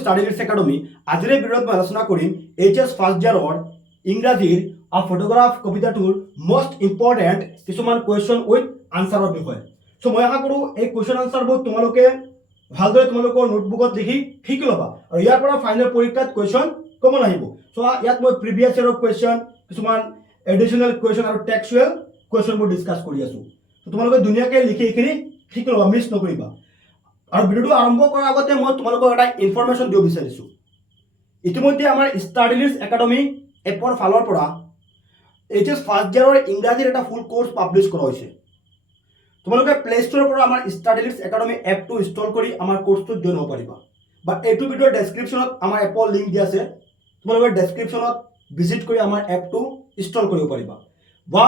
Study Leeds academy আজিৰ ভিডিঅ'ত মই আলোচনা কৰিম এইচএছ ফাৰ্ষ্ট ইয়াৰৰ ইংৰাজীৰ আ ফটোগ্ৰাফ কবিতাটোৰ মষ্ট ইম্পৰ্টেণ্ট কিছুমান কুৱেশ্যন উইথ আনচাৰৰ বিষয়ে। চ' মই আশা কৰোঁ এই কুৱেশ্যন আনচাৰবোৰ তোমালোকে ভালদৰে তোমালোকৰ নোটবুকত লিখি শিকি ল'বা আৰু ইয়াৰ পৰা ফাইনেল পৰীক্ষাত কুৱেশ্যন কমন আহিব। চ' ইয়াত মই প্ৰিভিয়াছ ইয়াৰৰ কুৱেশ্যন কিছুমান এডিশ্যনেল কুৱেশ্যন আৰু টেক্সচুৱেল কুৱেশ্যনবোৰ ডিছকাছ কৰি আছোঁ। চ' তোমালোকে ধুনীয়াকৈ লিখি এইখিনি শিকি ল'বা, মিছ নকৰিবা। আৰু ভিডিঅ'টো আৰম্ভ কৰাৰ আগতে মই তোমালোকক এটা ইনফৰমেশ্যন দিব বিচাৰিছোঁ। ইতিমধ্যে আমাৰ ষ্টাডি লিডস একাডেমি এপৰ ফালৰ পৰা এইচএছ ফাৰ্ষ্ট ইয়াৰৰ ইংৰাজীৰ এটা ফুল কোৰ্চ পাব্লিছ কৰা হৈছে। তোমালোকে প্লে ষ্ট'ৰৰ পৰা আমাৰ ষ্টাডি লিডস একাডেমি এপটো ইনষ্টল কৰি আমাৰ কোৰ্চটোত জইন হ'ব পাৰিবা, বা এইটো ভিডিঅ'ৰ ডেছক্ৰিপশ্যনত আমাৰ এপৰ লিংক দিয়া আছে। তোমালোকে ডেছক্ৰিপশ্যনত ভিজিট কৰি আমাৰ এপটো ইনষ্টল কৰিব পাৰিবা, বা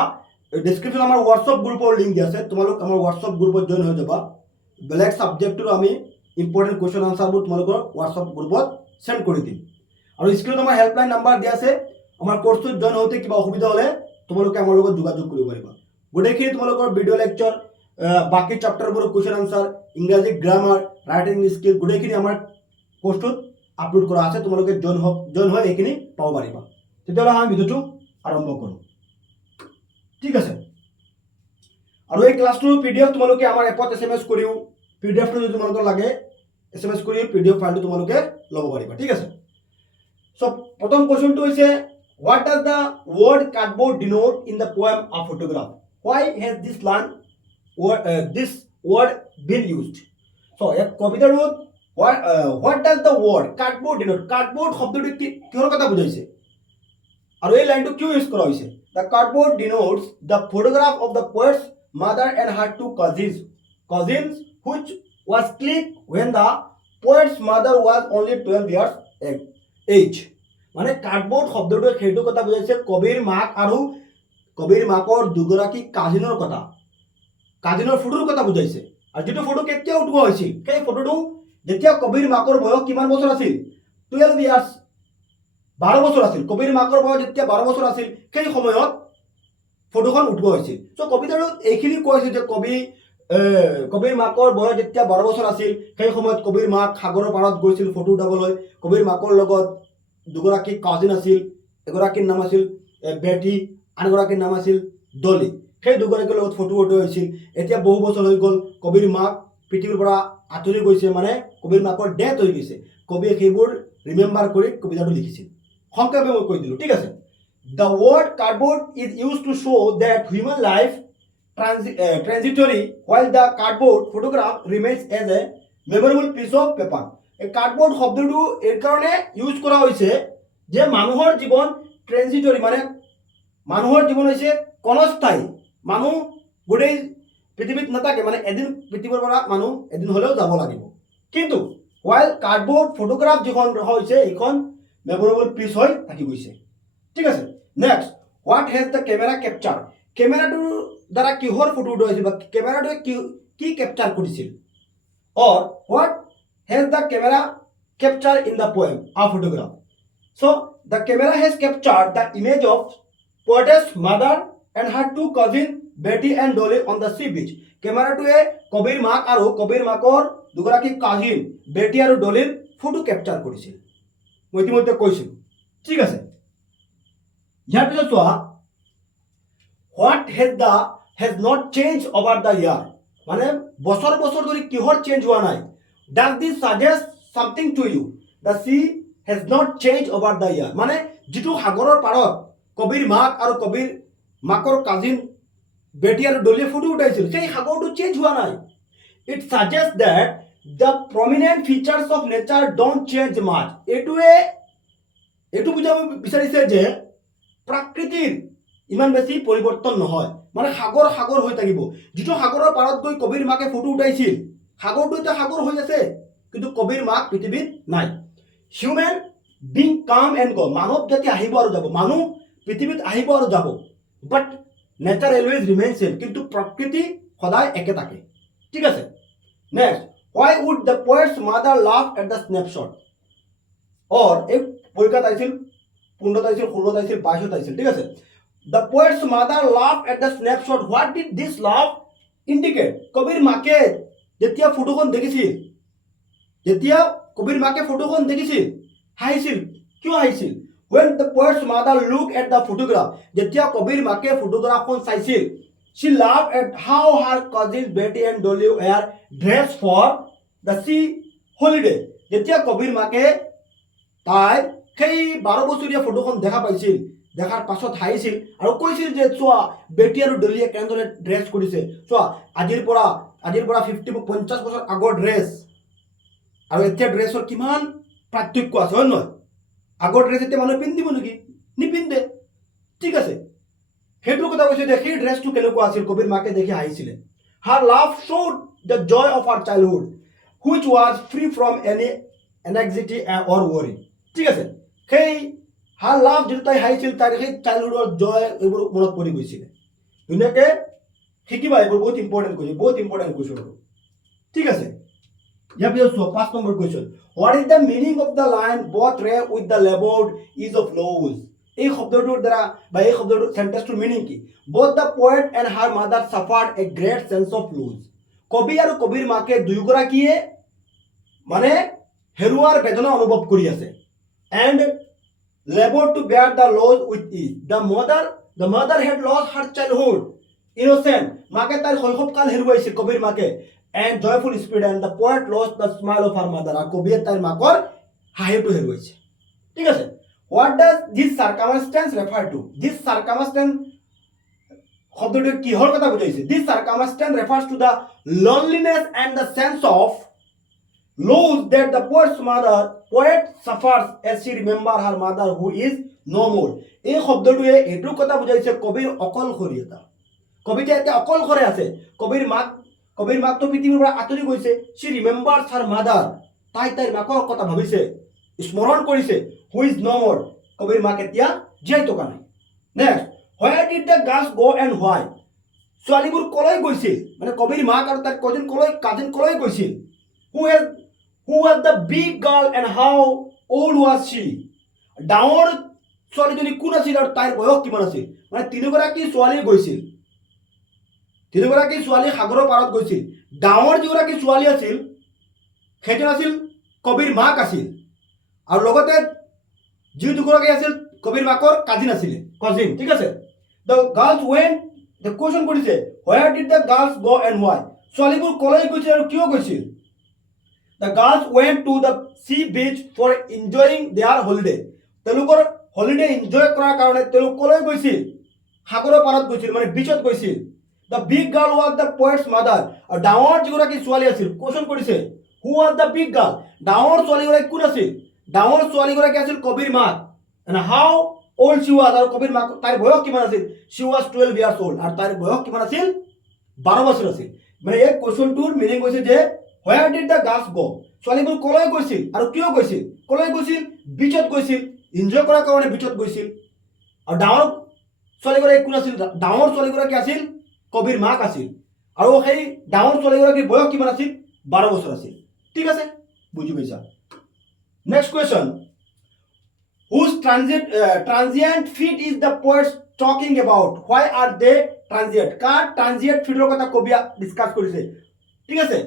ডেছক্ৰিপশ্যনত আমাৰ হোৱাটছআপ গ্ৰুপৰ লিংক দিয়া আছে। তোমালোক আমাৰ হোৱাটছআপ গ্ৰুপত জইন হৈ যাবা। বেলেগ ছাবজেক্টৰ আমি ইম্পৰ্টেণ্ট কুৱেশ্যন আনচাৰবোৰ তোমালোকৰ হোৱাটছআপ গ্ৰুপত চেণ্ড কৰি দিম। আৰু স্ক্ৰীনত আমাৰ হেল্পলাইন নাম্বাৰ দিয়া আছে। আমাৰ কোৰ্চটোত জইন হওঁতে কিবা অসুবিধা হ'লে তোমালোকে আমাৰ লগত যোগাযোগ কৰিব পাৰিবা। গোটেইখিনি তোমালোকৰ ভিডিঅ' লেকচাৰ, বাকী চেপ্টাৰবোৰৰ কুৱেশ্যন আনচাৰ, ইংৰাজী গ্ৰামাৰ, ৰাইটিং স্কিল গোটেইখিনি আমাৰ কোৰ্চটোত আপলোড কৰা আছে। তোমালোকে জইন হৈ এইখিনি পাব পাৰিবা। তেতিয়াহ'লে আমি ভিডিঅ'টো আৰম্ভ কৰোঁ, ঠিক আছে। আৰু এই ক্লাছটোৰ PDF তোমালোকে আমাৰ এপত SMS কৰিও PDFটো যদি তোমালোকৰ লাগে SMS কৰি PDF ফাইলটো তোমালোকে ল'ব পাৰিবা, ঠিক আছে। চ' প্ৰথম কুৱেশ্যনটো হৈছে, what does the word cardboard denote in the poem a photograph? Why has this word been used? So' ইয়াত কবিতাটোত what does the word cardboard denote, cardboard শব্দটো কিহৰ কথা বুজাইছে আৰু এই লাইনটো কিয় ইউজ কৰা হৈছে? The cardboard denotes the photograph of the poet's mother and her two cousins which was clicked when the poet's mother was only 12 years age. মানে কাৰ্ডবৰ্ড শব্দটো সেইটো কথা বুজাইছে কবিৰ মাক আৰু কবিৰ মাকৰ দুগৰাকী কাজিনৰ কথা, কাজিনৰ ফটোৰ কথা বুজাইছে। আৰু যিটো ফটো কেতিয়া উঠোৱা হৈছিল, সেই ফটোটো যেতিয়া কবিৰ মাকৰ বয়স কিমান বছৰ আছিল? 12 years, 12 বছৰ আছিল। কবিৰ মাকৰ বয়স যেতিয়া 12 বছৰ আছিল সেই সময়ত ফটোখন উঠোৱা হৈছিল। চ' কবিতাটোত এইখিনি কৈছে যে কবিৰ মাকৰ বয়স যেতিয়া 12 বছৰ আছিল সেই সময়ত কবিৰ মাক সাগৰৰ পাৰত গৈছিল ফটো উঠাবলৈ। কবিৰ মাকৰ লগত দুগৰাকী কাজিন আছিল, এগৰাকীৰ নাম আছিল বেটি, আন এগৰাকীৰ নাম আছিল ডলি। সেই দুগৰাকীৰ লগত ফটো উঠোৱা হৈছিল। এতিয়া বহু বছৰ হৈ গ'ল, কবিৰ মাক পৃথিৱীৰ পৰা আঁতৰি গৈছে, মানে কবিৰ মাকৰ ডেথ হৈ গৈছে। কবিয়ে সেইবোৰ ৰিমেম্বাৰ কৰি কবিতাটো লিখিছিল। সংক্ষেপে মই কৈ দিলোঁ, ঠিক আছে। The word cardboard is used to show that human life transitory, while the cardboard photograph remains as a memorable piece of paper. এই কাৰ্ডবৰ্ড শব্দটো এই কাৰণে ইউজ কৰা হৈছে যে মানুহৰ জীৱন ট্ৰেঞ্জিটৰী, মানে মানুহৰ জীৱন হৈছে কনস্থায়ী। মানুহ গোটেই পৃথিৱীত নাথাকে, মানে এদিন পৃথিৱীৰ পৰা মানুহ এদিন হ'লেও যাব লাগিব। কিন্তু while কাৰ্ডবৰ্ড ফটোগ্ৰাফ যিখন হৈছে এইখন মেমৰেবল পিচ হৈ থাকি গৈছে, ঠিক আছে। Next, what has the camera capture? কেমেৰাটোৰ দ্বাৰা কিহৰ ফটো উঠোৱা হৈছিল, বা কেমেৰাটোৱে কি কেপচাৰ কৰিছিল? Or what has the camera capture in the poem a photograph? So' the camera has capture the image of poet's mother and her two cousin Betty and Dolly on the sea beach. কেমেৰাটোৱে কবিৰ মাক আৰু কবিৰ মাকৰ দুগৰাকী cousin বেটি আৰু ডলিৰ photo capture কৰিছিল। মই ইতিমধ্যে কৈছিলোঁ, ঠিক আছে। ইয়াৰ পিছত চোৱা, what has not change over the year? মানে বছৰ বছৰ ধৰি কিহৰ চেঞ্জ হোৱা নাই? Does this suggest something to you? The sea has not change over the year, মানে যিটো সাগৰৰ পাৰত কবিৰ মাক আৰু কবিৰ মাকৰ কাজিন বেটি আৰু ডলিয়ে ফটো উঠাইছিল সেই সাগৰটো চেঞ্জ হোৱা নাই। It suggest that the prominent features of nature don't change much. এইটো বুজাব বিচাৰিছে যে প্ৰাকৃতিৰ ইমান বেছি পৰিৱৰ্তন নহয়, মানে সাগৰ হৈ থাকিব। যিটো সাগৰৰ পাৰত গৈ কবিৰ মাকে ফটো উঠাইছিল সাগৰটো এতিয়া সাগৰ হৈ আছে, কিন্তু কবিৰ মাক পৃথিৱীত নাই। হিউমেন বিং কাম এণ্ড গ, মানৱ জাতি আহিব আৰু যাব, মানুহ পৃথিৱীত আহিব আৰু যাব, but nature always remain same, কিন্তু প্ৰকৃতি সদায় একে থাকে, ঠিক আছে। Next, why would the poet's mother laugh at the snapshot? Or এই পৰীক্ষাত আহিছিল 15 আহিছিল, 16 আহিছিল, 22 আহিছিল, ঠিক আছে। The poet's mother laughed at the snapshot. What did this laugh indicate? কবিৰ মাকে যেতিয়া ফটোখন দেখিছিল, যেতিয়া কবিৰ মাকে ফটোখন দেখিছিল হাঁহিছিল কিয় হাঁহিছিল when the poet's mother looked at the photograph যেতিয়া কবিৰ মাকে ফটোগ্ৰাফখন চাইছিল she laughed at how her cousins Betty and Dolly were dressed for the sea holiday যেতিয়া কবিৰ মাকে তাই সেই 12 বছৰীয়া ফটোখন দেখা পাইছিল দেখাৰ পাছত হাঁহিছিল আৰু কৈছিল যে চোৱা বেটি আৰু ডলিয়ে কেনেদৰে ড্ৰেছ কৰিছে চোৱা আজিৰ পৰা 50 বছৰ আগৰ ড্ৰেছ আৰু এতিয়া ড্ৰেছৰ কিমান পাৰ্থক্য আছে হয় নহয় আগৰ ড্ৰেছ এতিয়া মানুহে পিন্ধিব নেকি নিপিন্ধে ঠিক আছে সেইটো কথা কৈছে যে সেই ড্ৰেছটো কেনেকুৱা আছিল কবিৰ মাকে দেখি হাঁহিছিলে her laugh showed the joy of her childhood which was free from any anxiety or worry ঠিক আছে সেই her laugh যেটা তাই হাঁহিছিল তার সেই চাইল্ডহুডৰ জয় এইবোৰ মনত পৰি গৈছিলে ধুনীয়াকে শিকিবা এইবোৰ বহুত ইম্পৰ্টেণ্ট কুৱেশ্যন ঠিক আছে ইয়াৰ পিছত 5 number question what is the meaning of the line both ray with the labored is of nose এই শব্দটোৰ দ্বাৰা বা এই শব্দটোৰ সেন্টেন্সটোৰ মিনিং কি both the poet and her mother suffered a great sense of loss কবি আৰু কবিৰ মাকে দুয়োগৰাকীয়ে মানে হেৰুৱাৰ বেদনা অনুভৱ কৰি আছে and labored to bear the loss with ease the mother had lost her childhood innocent মাকে তার শৈশৱকাল হেৰুৱাইছিল কবিৰ মাকে and joyful spirit and the poet lost the smile of her mother আর কবিয়ে তার মাকৰ হাঁহিটো হেৰুৱাইছে ঠিক আছে what does this circumstance refer to this circumstance শব্দটো কিহৰ কথা বুজাইছে this circumstance refers to the loneliness and the sense of loss that the poet suffers as she remember her mother who is no more এই শব্দটোৱে এইটো কথা বুজাইছে কবিৰ অকলশৰীয়তা কবিতা এতিয়া অকলশৰে আছে কবিৰ মাক তো পৃথিৱীৰ পৰা আঁতৰি গৈছে she remembers her mother তাই তাইৰ মাকৰ কথা ভাবিছে স্মৰণ কৰিছে who is no more কবিৰ মাক এতিয়া জীয়াই থকা নাই next where did the girls go and why ছোৱালীবোৰ কলৈ গৈছিল মানে কবিৰ মাক আৰু তাইৰ কাজিন কলৈ গৈছিল who was the big girl and how old was she ডাঙৰ ছোৱালীজনী কোন আছিল আৰু তাইৰ বয়স কিমান আছিল মানে তিনিগৰাকী ছোৱালী গৈছিল তিনিগৰাকী ছোৱালী সাগৰৰ পাৰত গৈছিল ডাঙৰ যিগৰাকী ছোৱালী আছিল সেইজন আছিল কবিৰ মাক আছিল আৰু লগতে যি দুগৰাকী আছিল কবিৰ মাকৰ কাজিন ঠিক আছে the girls went the question কৰিছে where did the girls go and why ছোৱালীবোৰ কলৈ গৈছিল আৰু কিয় গৈছিল the girls went to the sea beach for enjoying their holiday তেওঁলোকৰ হলিডে এনজয় কৰাৰ কাৰণে তেওঁলোক কলৈ গৈছিল সাগৰৰ পাৰত গৈছিল মানে বিচত গৈছিল the big girl was the poet's mother আৰু ডাঙৰ যিগৰাকী ছোৱালী আছিল কোৱেশ্চন কৰিছে who was the big girl ডাঙৰ ছোৱালীগৰাকী কোন আছিল ডাঙৰ ছোৱালীগৰাকী আছিল কবিৰ মাক and how old she was আৰু কবিৰ মাক তাইৰ বয়স কিমান আছিল she was 12 years old আৰু তাইৰ বয়স কিমান আছিল 12 বছৰ আছিল মানে এই কোৱেশ্চনটোৰ মিনিং হৈছে যে where did the girls go ছোৱালীবোৰ কলৈ গৈছিল আৰু কিয় গৈছিল কলৈ গৈছিল বিচত গৈছিল এনজয় কৰাৰ কাৰণে বিচত গৈছিল আৰু ডাঙৰ ছোৱালীগৰাকী কোন আছিল ডাঙৰ ছোৱালীগৰাকী আছিল কবিৰ মাক আছিল আৰু সেই ডাঙৰ ছোৱালীগৰাকীৰ বয়স কিমান আছিল 12 বছৰ আছিল ঠিক আছে বুজি পাইছা next question whose transient feat is the poet talking about why are they transient car transient feator কথা কবি ডিসকাস কৰিছে ঠিক আছে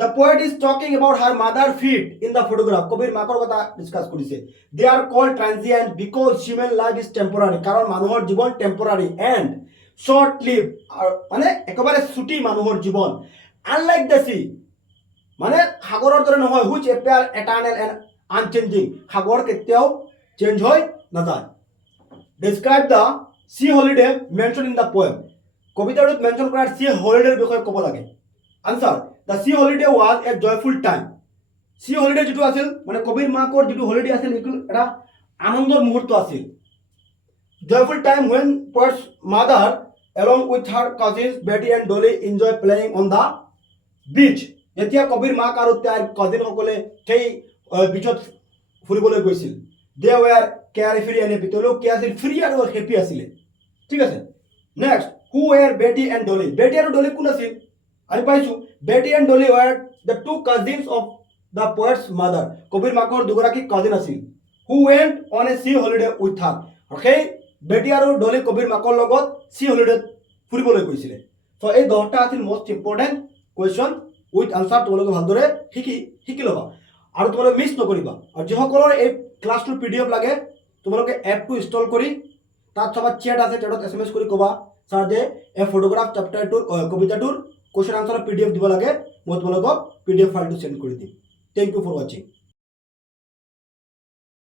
the poet is talking about her mother feet in the photograph কবিৰ মাকৰ কথা ডিসকাস কৰিছে they are called transient because human life is temporary কাৰণ মানুহৰ জীৱন temporary and short lived মানে একেবাৰে ছুটি মানুহৰ জীৱন unlike the sea মানে সাগৰৰ দৰে নহয় which appear eternal and unchanging সাগৰ কেতিয়াও চেঞ্জ হয় নাযায় describe the sea holiday mentioned in the poem কবিতাটোত মেনশন কৰা sea holiday বিষয়ে ক'ব লাগে answer the sea holiday was a joyful time sea holiday যেটো আছিল মানে কবিৰ মাকৰ যেটো হলিডে আছিল এইটো এটা আনন্দৰ মুহূৰ্ত আছিল joyful time when poet's mother along with her cousins Betty and Dolly enjoy playing on the beach যেতিয়া কবিৰ মাক আৰু তাইৰ কাজিন সকলে সেই বিচত ফুৰিবলৈ গৈছিল they were carefree and happy তেওঁলোক কি আছিল ফ্ৰী আৰু হ্যাপি আছিল ঠিক আছে next who were Betty and Dolly Betty আৰু Dolly কোন আছিল আমি পাইছো Betty and Dolly were the two cousins of the poet's mother কবিৰ মাকৰ দুগৰাকী কাজিন আছিল who went on a sea holiday with her okay Betty আৰু Dolly কবিৰ মাকৰ লগত sea holiday ফুৰিবলৈ গৈছিল সো এই 10টা আছিল most important question with answer তোমালোকে ভালদৰে শিকি লবা আৰু তোমালোকে মিছ নকৰিবা। আৰু যিসকলৰ এই ক্লাছটোৰ PDF লাগে তোমালোকে এপটো ইনষ্টল কৰি তাত চাবা চেট আছে, চেটত SMS কৰি ক'বা ছাৰ যে এই ফটোগ্ৰাফ চেপ্টাৰটোৰ কবিতাটোৰ কুৱেশ্যন আনচাৰৰ PDF দিব লাগে, মই তোমালোকক PDF ফাইলটো চেণ্ড কৰি দিম। থেংক ইউ ফৰ ৱাচিং।